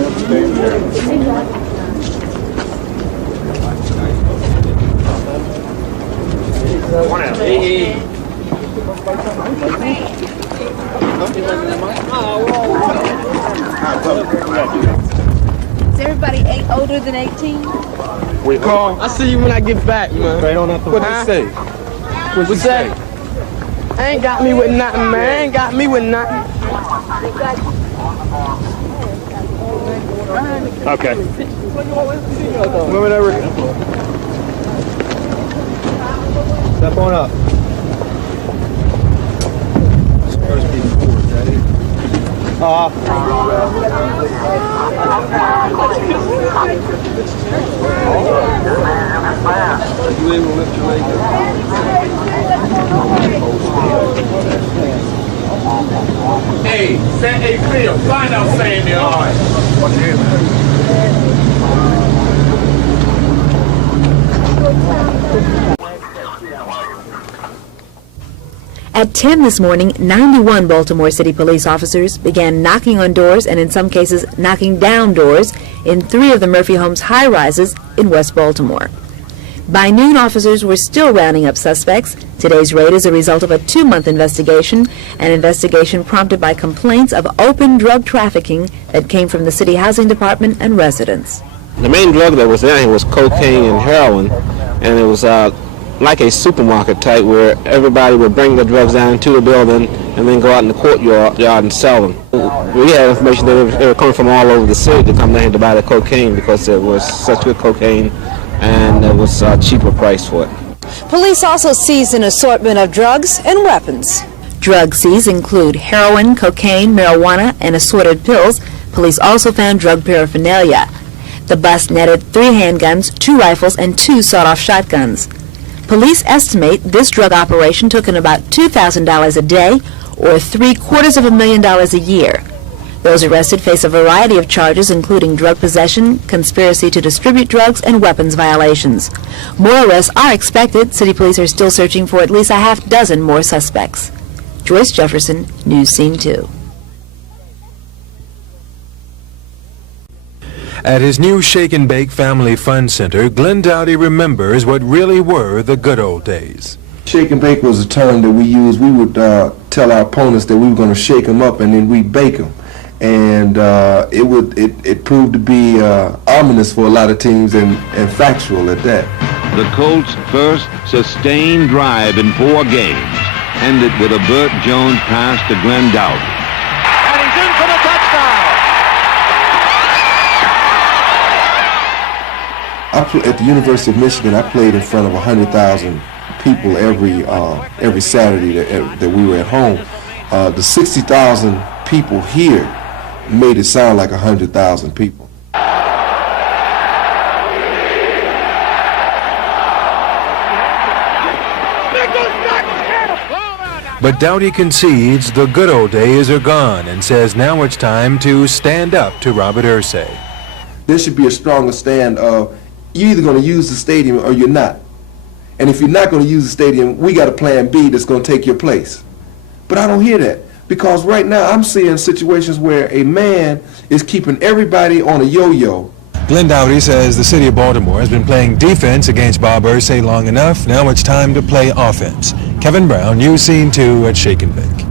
Is everybody older than 18? Wait, Carl, I see you when I get back, man. Right on at the What you say? What you say? Ain't got me with nothing, man. Ain't got me with nothing. Okay. Remember that, Rick? Step on up. First beat forward, is that it? You able to lift your leg up? Hey, Phil, find out Sandy all right. What's here, man? At 10 this morning, 91 Baltimore City police officers began knocking on doors and in some cases knocking down doors in 3 of the Murphy Homes high-rises in West Baltimore. By noon, officers were still rounding up suspects. Today's raid is a result of a 2-month investigation, an investigation prompted by complaints of open drug trafficking that came from the City Housing Department and residents. The main drug that was there was cocaine and heroin, and it was like a supermarket type where everybody would bring the drugs down to the building and then go out in the courtyard and sell them. We had information that they were coming from all over the city to come down here to buy the cocaine because it was such good cocaine and it was a cheaper price for it. Police also seized an assortment of drugs and weapons. Drug seized include heroin, cocaine, marijuana, and assorted pills. Police also found drug paraphernalia. The bust netted 3 handguns, 2 rifles, and 2 sawed-off shotguns. Police estimate this drug operation took in about $2,000 a day, or $750,000 a year. Those arrested face a variety of charges, including drug possession, conspiracy to distribute drugs, and weapons violations. More arrests are expected. City police are still searching for at least a half dozen more suspects. Joyce Jefferson, News Scene 2. At his new Shake and Bake Family Fun Center, Glenn Dowdy remembers what really were the good old days. Shake and bake was a term that we used. We would tell our opponents that we were going to shake them up and then we'd bake them. And it proved to be ominous for a lot of teams and factual at that. The Colts' first sustained drive in 4 games ended with a Burt Jones pass to Glenn Dowdy. And he's in for the touchdown. At the University of Michigan, I played in front of 100,000 people every Saturday that we were at home. The 60,000 people here made it sound like 100,000 people. But Dowdy concedes the good old days are gone and says now it's time to stand up to Robert Irsay. There should be a stronger stand of you're either going to use the stadium or you're not. And if you're not going to use the stadium, we got a plan B that's going to take your place. But I don't hear that, because right now I'm seeing situations where a man is keeping everybody on a yo-yo. Glenn Dowdy says the city of Baltimore has been playing defense against Bob Irsay long enough. Now it's time to play offense. Kevin Brown, News Scene 2 at Shake and Bake.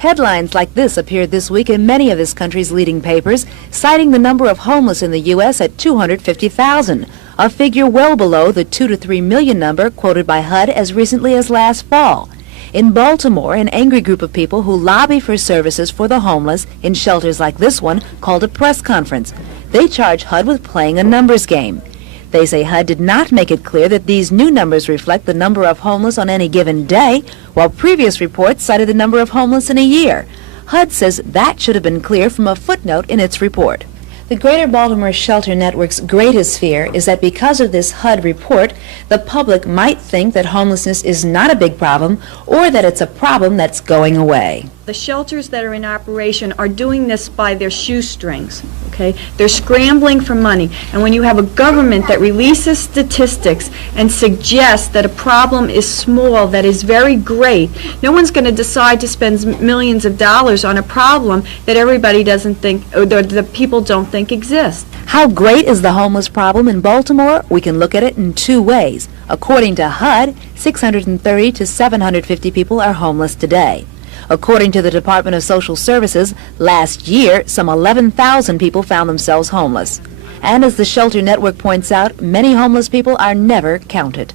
Headlines like this appeared this week in many of this country's leading papers, citing the number of homeless in the U.S. at 250,000, a figure well below the 2 to 3 million number quoted by HUD as recently as last fall. In Baltimore, an angry group of people who lobby for services for the homeless in shelters like this one called a press conference. They charge HUD with playing a numbers game. They say HUD did not make it clear that these new numbers reflect the number of homeless on any given day, while previous reports cited the number of homeless in a year. HUD says that should have been clear from a footnote in its report. The Greater Baltimore Shelter Network's greatest fear is that because of this HUD report, the public might think that homelessness is not a big problem or that it's a problem that's going away. The shelters that are in operation are doing this by their shoestrings, okay? Okay? They're scrambling for money. And when you have a government that releases statistics and suggests that a problem is small, that is very great, no one's going to decide to spend millions of dollars on a problem that everybody doesn't think, or the people don't think exists. How great is the homeless problem in Baltimore? We can look at it in two ways. According to HUD, 630 to 750 people are homeless today. According to the Department of Social Services, last year, some 11,000 people found themselves homeless. And as the Shelter Network points out, many homeless people are never counted.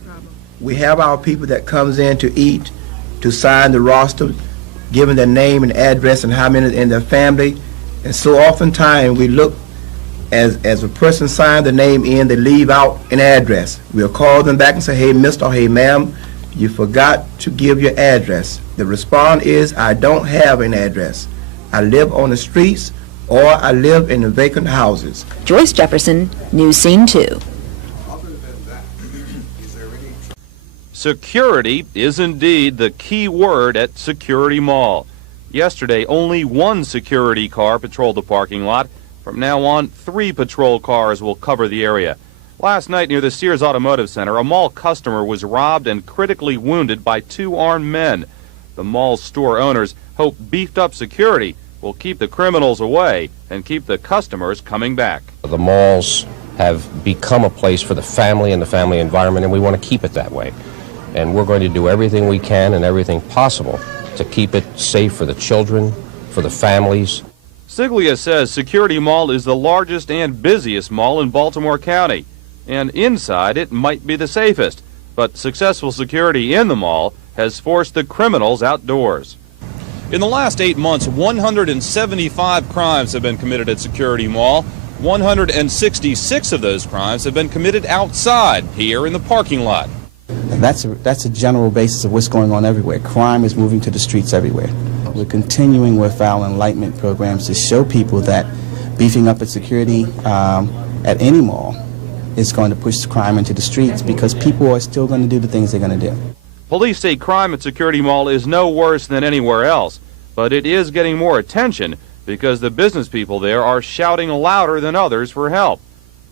We have our people that comes in to eat, to sign the roster, giving their name and address and how many in their family. And so oftentimes we look, as a person signs the name in, they leave out an address. We'll call them back and say, hey, mister, or hey, ma'am, you forgot to give your address. The response is, I don't have an address. I live on the streets or I live in the vacant houses. Joyce Jefferson, News Scene 2. Security is indeed the key word at Security Mall. Yesterday, only one security car patrolled the parking lot. From now on, 3 patrol cars will cover the area. Last night near the Sears Automotive Center, a mall customer was robbed and critically wounded by 2 armed men. The mall's store owners hope beefed up security will keep the criminals away and keep the customers coming back. The malls have become a place for the family and the family environment, and we want to keep it that way. And we're going to do everything we can and everything possible to keep it safe for the children, for the families. Siglia says Security Mall is the largest and busiest mall in Baltimore County. And inside it might be the safest, but successful security in the mall has forced the criminals outdoors. In the last 8 months, 175 crimes have been committed at Security Mall. 166 of those crimes have been committed outside, here in the parking lot. That's a general basis of what's going on everywhere. Crime is moving to the streets everywhere. We're continuing with our enlightenment programs to show people that beefing up at security at any mall is going to push crime into the streets because people are still going to do the things they're going to do. Police say crime at Security Mall is no worse than anywhere else, but it is getting more attention because the business people there are shouting louder than others for help.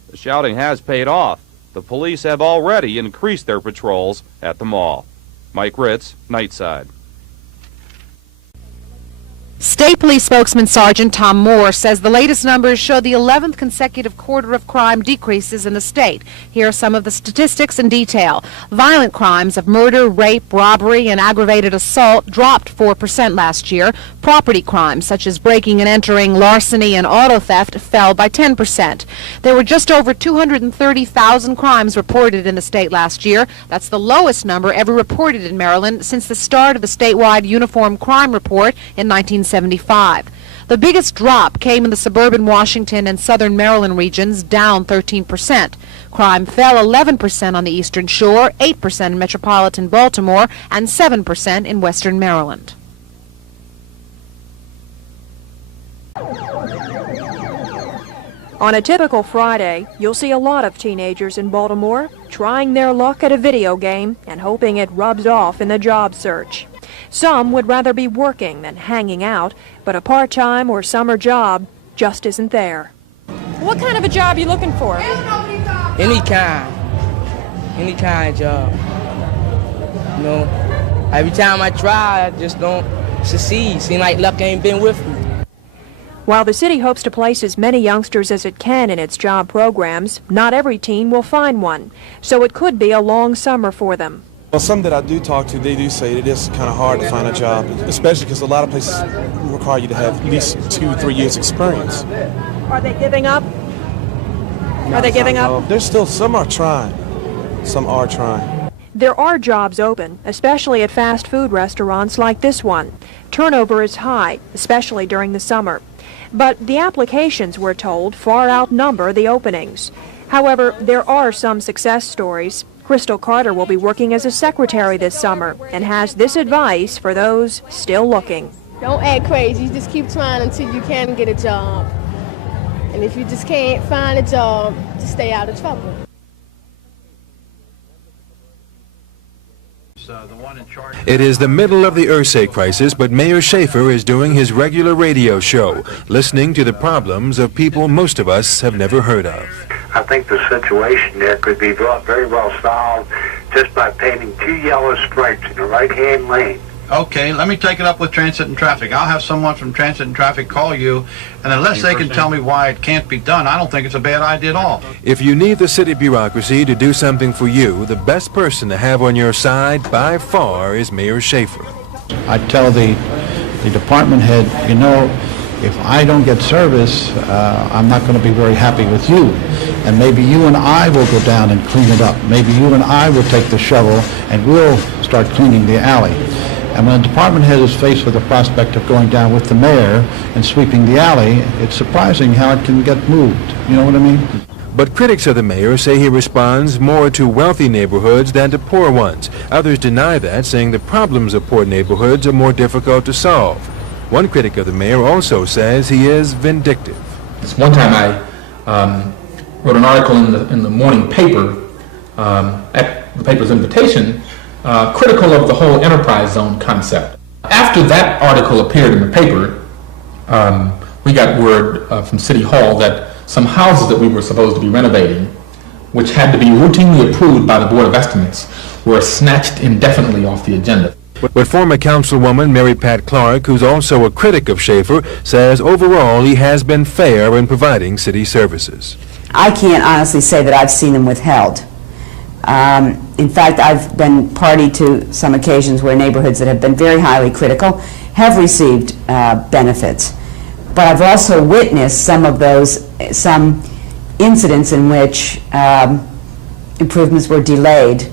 The shouting has paid off. The police have already increased their patrols at the mall. Mike Ritz, Nightside. State Police spokesman Sergeant Tom Moore says the latest numbers show the 11th consecutive quarter of crime decreases in the state. Here are some of the statistics in detail. Violent crimes of murder, rape, robbery, and aggravated assault dropped 4% last year. Property crimes such as breaking and entering, larceny, and auto theft fell by 10%. There were just over 230,000 crimes reported in the state last year. That's the lowest number ever reported in Maryland since the start of the statewide Uniform Crime Report in 1975. The biggest drop came in the suburban Washington and southern Maryland regions, down 13%. Crime fell 11% on the Eastern Shore, 8% in metropolitan Baltimore, and 7% in western Maryland. On a typical Friday, you'll see a lot of teenagers in Baltimore trying their luck at a video game and hoping it rubs off in the job search. Some would rather be working than hanging out, but a part-time or summer job just isn't there. What kind of a job are you looking for? Any kind of job. You know, every time I try, I just don't succeed. Seem like luck ain't been with me. While the city hopes to place as many youngsters as it can in its job programs, not every teen will find one, so it could be a long summer for them. Well, some that I do talk to, they do say it is kind of hard to find a job, especially because a lot of places require you to have at least 2-3 years experience. Are they giving up? Are they giving up? There's still, some are trying. Some are trying. There are jobs open, especially at fast food restaurants like this one. Turnover is high, especially during the summer. But the applications, we're told, far outnumber the openings. However, there are some success stories. Crystal Carter will be working as a secretary this summer and has this advice for those still looking. Don't act crazy. You just keep trying until you can get a job. And if you just can't find a job, just stay out of trouble. It is the middle of the Ursay crisis, but Mayor Schaefer is doing his regular radio show, listening to the problems of people most of us have never heard of. I think the situation there could be very well solved just by painting 2 yellow stripes in the right-hand lane. Okay, let me take it up with Transit and Traffic. I'll have someone from Transit and Traffic call you, and unless they can tell me why it can't be done, I don't think it's a bad idea at all. If you need the city bureaucracy to do something for you, the best person to have on your side by far is Mayor Schaefer. I tell the department head, you know, if I don't get service, I'm not going to be very happy with you. And maybe you and I will go down and clean it up. Maybe you and I will take the shovel and we'll start cleaning the alley. And when a department head is faced with the prospect of going down with the mayor and sweeping the alley, it's surprising how it can get moved. You know what I mean? But critics of the mayor say he responds more to wealthy neighborhoods than to poor ones. Others deny that, saying the problems of poor neighborhoods are more difficult to solve. One critic of the mayor also says he is vindictive. One time I wrote an article in the morning paper at the paper's invitation, critical of the whole enterprise zone concept. After that article appeared in the paper, we got word from City Hall that some houses that we were supposed to be renovating, which had to be routinely approved by the Board of Estimates, were snatched indefinitely off the agenda. But former Councilwoman Mary Pat Clark, who's also a critic of Schaefer, says overall he has been fair in providing city services. I can't honestly say that I've seen them withheld. In fact, I've been party to some occasions where neighborhoods that have been very highly critical have received benefits. But I've also witnessed some incidents in which improvements were delayed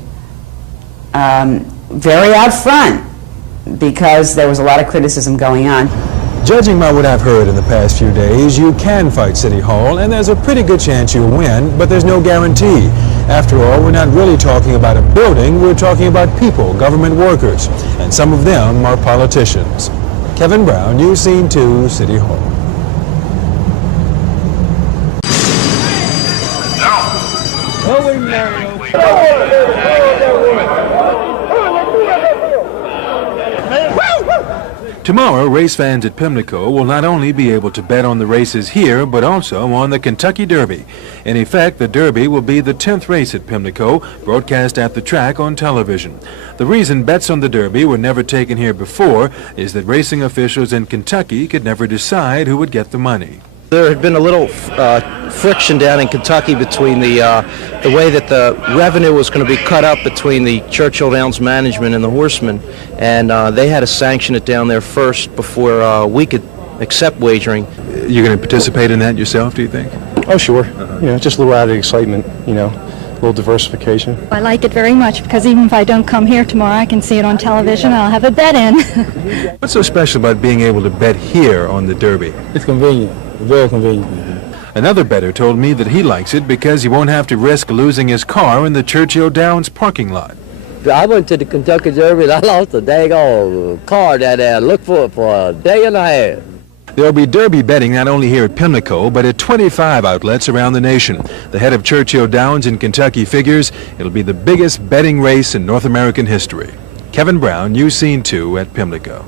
very out front because there was a lot of criticism going on. Judging by what I've heard in the past few days, you can fight City Hall, and there's a pretty good chance you'll win, but there's no guarantee. After all, we're not really talking about a building, we're talking about people, government workers, and some of them are politicians. Kevin Brown, News Scene 2, City Hall. Tomorrow, race fans at Pimlico will not only be able to bet on the races here, but also on the Kentucky Derby. In effect, the Derby will be the 10th race at Pimlico, broadcast at the track on television. The reason bets on the Derby were never taken here before is that racing officials in Kentucky could never decide who would get the money. There had been a little friction down in Kentucky between the way that the revenue was going to be cut up between the Churchill Downs management and the horsemen, and they had to sanction it down there first before we could accept wagering. You're going to participate in that yourself, do you think? Oh, sure. You know, just a little added excitement, you know, a little diversification. I like it very much because even if I don't come here tomorrow, I can see it on television. I'll have a bet in. What's so special about being able to bet here on the Derby? It's convenient. Very convenient. Another bettor told me that he likes it because he won't have to risk losing his car in the Churchill Downs parking lot. I went to the Kentucky Derby and I lost a daggone car that I looked for a day and a half. There'll be Derby betting not only here at Pimlico, but at 25 outlets around the nation. The head of Churchill Downs in Kentucky figures it'll be the biggest betting race in North American history. Kevin Brown, News Scene 2 at Pimlico.